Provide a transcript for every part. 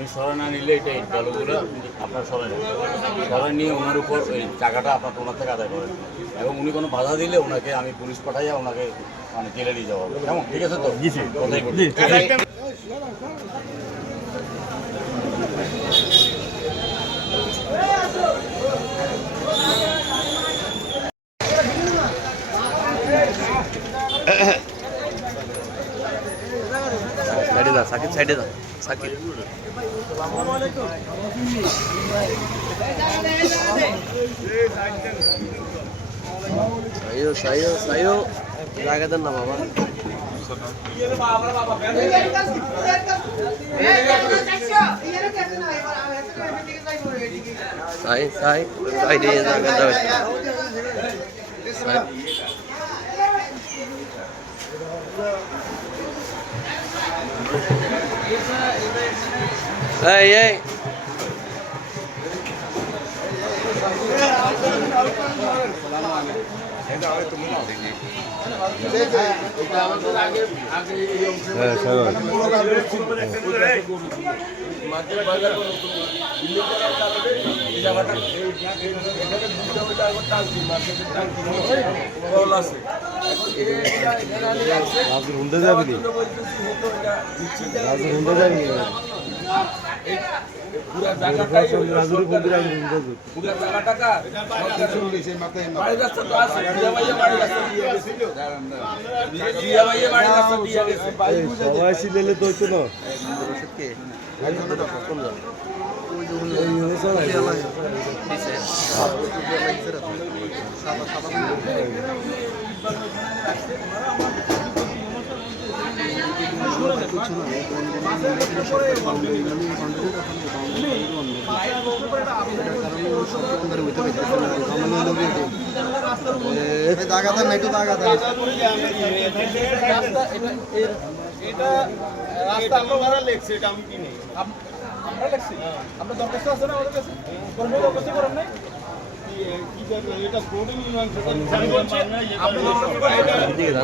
উনি সরাই না নিলে এটা এই দলগুলো আপনার সরাই নেন, সরাই নিয়ে ওনার উপর ওই টাকাটা আপনার ওনার থেকে আদায় করেন এবং উনি কোনো বাধা দিলে ওনাকে আমি পুলিশ পাঠাইয়া ওনাকে মানে জেলে নিয়ে যাওয়া হবে। কেমন ঠিক আছে তো? কোথায় বলি সাইডে দাও সাকিব, সাইডে দাও সাকিব। সাইও সাইও সাইও জায়গা দেন না বাবা। সাই সাই সাইডে জায়গা দাও। এই এই হুন্ডা যাবে নি, হুন্ডা যাবে নি। পুরা জায়গাটাই রাজুর বন্ধুরা পুরা জায়গাটা বাড়ি রাস্তা তো আছে, দিয়া ভাইয়া বাড়ি রাস্তা দিয়ে গেছে, দিয়া ভাইয়া বাড়ি রাস্তা দিয়ে গেছে। সবাই সিলেলে তো হতো না।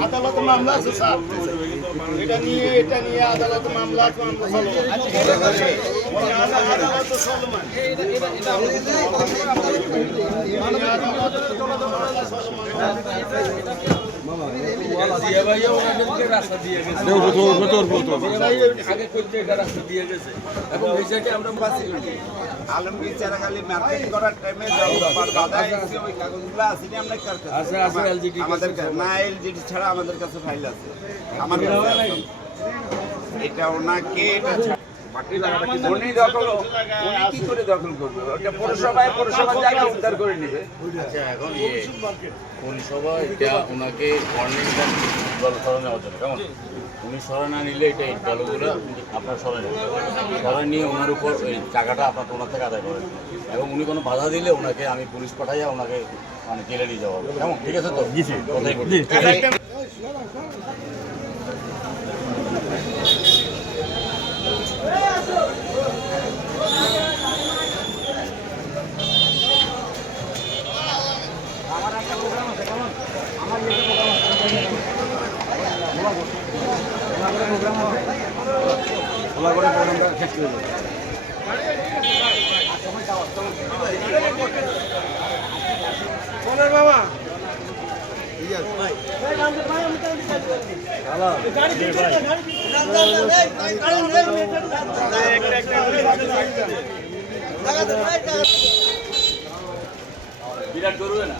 আদালত মামলা আছে স্যার, এটা নিয়ে আদালত মামলা আদালত চলমান দিয়া ভাইয়া ওনাদেরকে রাস্তা দিয়ে গেছে, আগে করতে এটা রাস্তা দিয়ে গেছে এবং এই সাইডে আমরা আলমগীর চারাগালি মার্কেট করার টাইমে বাধা এসেছে, ওই কাগজগুলো আছে না আপনার কাছে? আছে এলজিডি আমাদের কাছে না, এলজিডি ছাড়া আমাদের কাছে ফাইল আছে আমার কাছে আছে। এটা ওনাকে এটা উনি দখল, উনি কি করে দখল করবে? ওটা পৌরসভার জায়গা উদ্ধার করে নেবে। আচ্ছা এখন পৌরসভা এটা ওনাকে ওয়ার্নিং দেন দল সরাই নেওয়ার জন্য। কেমন উনি সরাই না নিলে এটা এই দলগুলো আপনার সরাই নেন, সরাই নিয়ে ওনার উপর ওই টাকাটা আপনার ওনার থেকে আদায় করেন এবং উনি কোনো বাধা দিলে ওনাকে আমি পুলিশ পাঠাইয়া ওনাকে মানে জেলে নিয়ে যাওয়া হবে। কেমন ঠিক আছে তো? কোথায় বলি বিরাট করবে না।